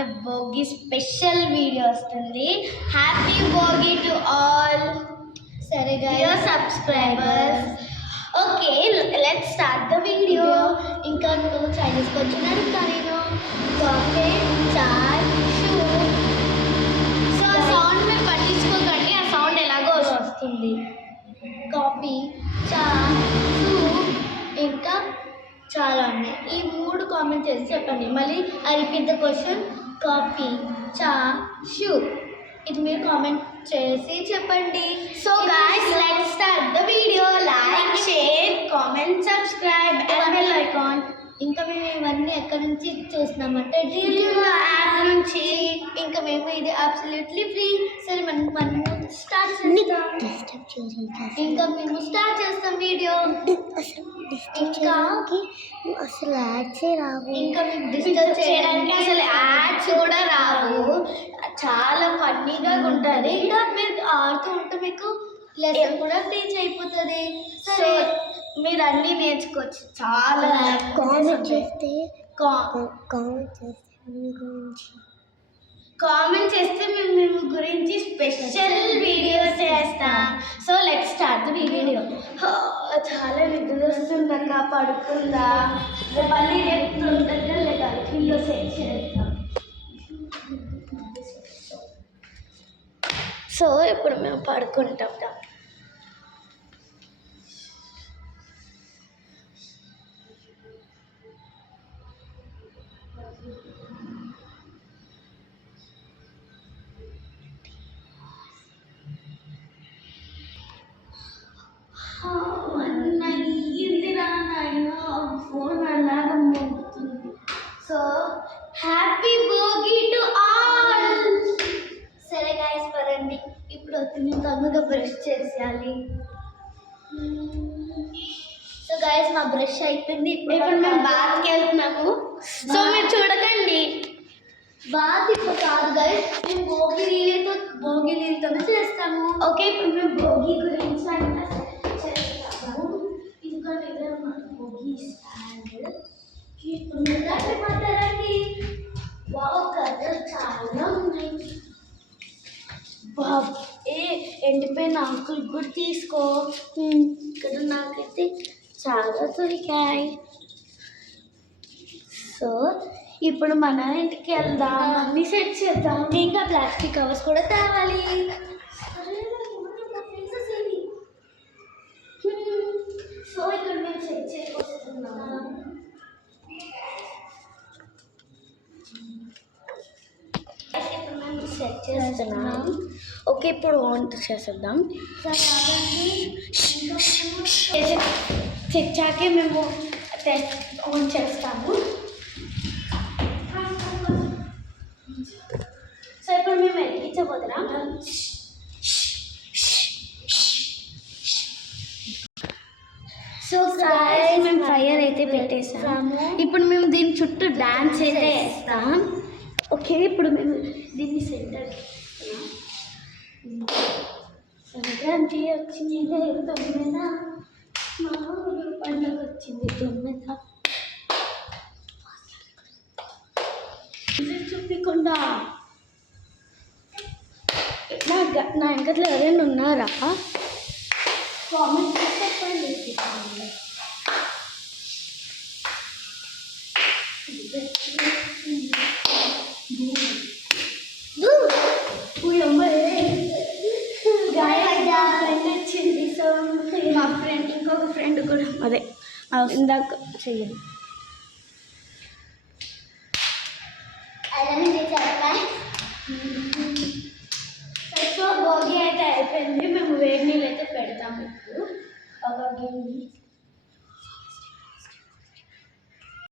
అంటే Bhogi special video వస్తుంది. Happy Bhogi to all సరే dear subscribers. Okay, let's start the video. ఇంకా నువ్వు చైనీస్కి వచ్చిన అడుగుతా నేను. కాఫీ, చాయ్, షూ. సో ఆ సౌండ్ మీరు పట్టించుకోకండి, ఆ సౌండ్ ఎలాగో వస్తుంది. కాఫీ, చా, షూ, ఇంకా చాలా ఉన్నాయి. ఈ 3 కామెంట్ చేసి చెప్పండి. మళ్ళీ I repeat the question. Coffee, చా, షూ. ఇది మీరు కామెంట్ చేసి చెప్పండి. So guys, let's start the video. Like, share, comment, subscribe and bell icon. ఇంకా మేము ఇవన్నీ ఎక్కడి నుంచి చూస్తున్నామంటే యాప్ నుంచి. ఇంకా మేము ఇది అబ్సల్యూట్లీ ఫ్రీ. సరే మనం స్టార్ట్ చేస్తాం. ఇంకా మేము స్టార్ట్ చేస్తాం వీడియో. ఇంకా అసలు యాడ్సే రావు. ఇంకా మీకు డిస్టర్బ్ చేయడానికి అసలు యాడ్స్ కూడా రావు. చాలా ఫన్నీగా ఉంటుంది. ఇంకా మీరు ఆడుతూ ఉంటే మీకు లెసన్ కూడా టీచ్ అయిపోతుంది. సో మీరు అన్నీ నేర్చుకోవచ్చు. చాలా కామెంట్ చేస్తే కామెంట్ చేస్తే మేము మీ గురించి స్పెషల్ వీడియోస్ చేస్తాం. So let's start the video. చాలా నిద్ర వస్తుందక్క, పడుకుందా? మళ్ళీ రేపు తొందరగా లేదా ఇల్లు సెట్ చేస్తాం. సో ఇప్పుడు మేము పడుకుంటాం. ఫోన్ అలాగా మోగుతుంది. So happy Bhogi to all. సరే గైస్, పదండి. ఇప్పుడు నేను తొందరగా బ్రష్ చేసేయాలి. సో గైస్, మా బ్రష్ అయిపోయింది. ఇప్పుడు మేము బాత్కి వెళ్తున్నాము. సో మీరు చూడకండి. బాత్ ఇప్పుడు కాదు గైస్, మేము భోగి నీళ్ళతోనే చేస్తాము. ఓకే, ఇప్పుడు మేము భోగి గురించి అంటే చేస్తాము. ఇంకా దగ్గర మన భోగి స్టాండ్. ఇప్పుడు మీరు మాట్లాడండి. కథలు చాలా ఉన్నాయి. ఎండిపోయిన ఆకులు కూడా తీసుకో. ఇక్కడ నాకైతే చాలా దొరికాయి. సో ఇప్పుడు మన ఇంటికి వెళ్దాం, అన్ని సెట్ చేద్దాం. ఇంకా ప్లాస్టిక్ కవర్స్ కూడా తేవాలి. సో ఇక్కడ మేము సెట్ చేసుకొస్తున్నాము. ఇప్పుడు మేము సెట్ చేస్తున్నాం. ఓకే, ఇప్పుడు వంట చేసేద్దాం. తెచ్చాకే మేము ఆన్ చేస్తాము. సో ఇప్పుడు మేము వెలిగించబోతున్నాం. సో మేము ఫైర్ అయితే పెట్టేసాము. ఇప్పుడు మేము దీని చుట్టూ డాన్స్ అయితే వేస్తాం. ఓకే, ఇప్పుడు మేము దీన్ని సెంటర్ సంక్రాంతి వచ్చింది, 9 మా ఊరు పండుగ వచ్చింది 9. చూపించకుండా నా వెనకట్లో ఎవరైనా ఉన్నారా? కామెంట్ చెప్పండి. వచ్చింది. సో మా ఫ్రెండ్, ఇంకొక ఫ్రెండ్ కూడా అదే ఇందాక చెయ్యండి.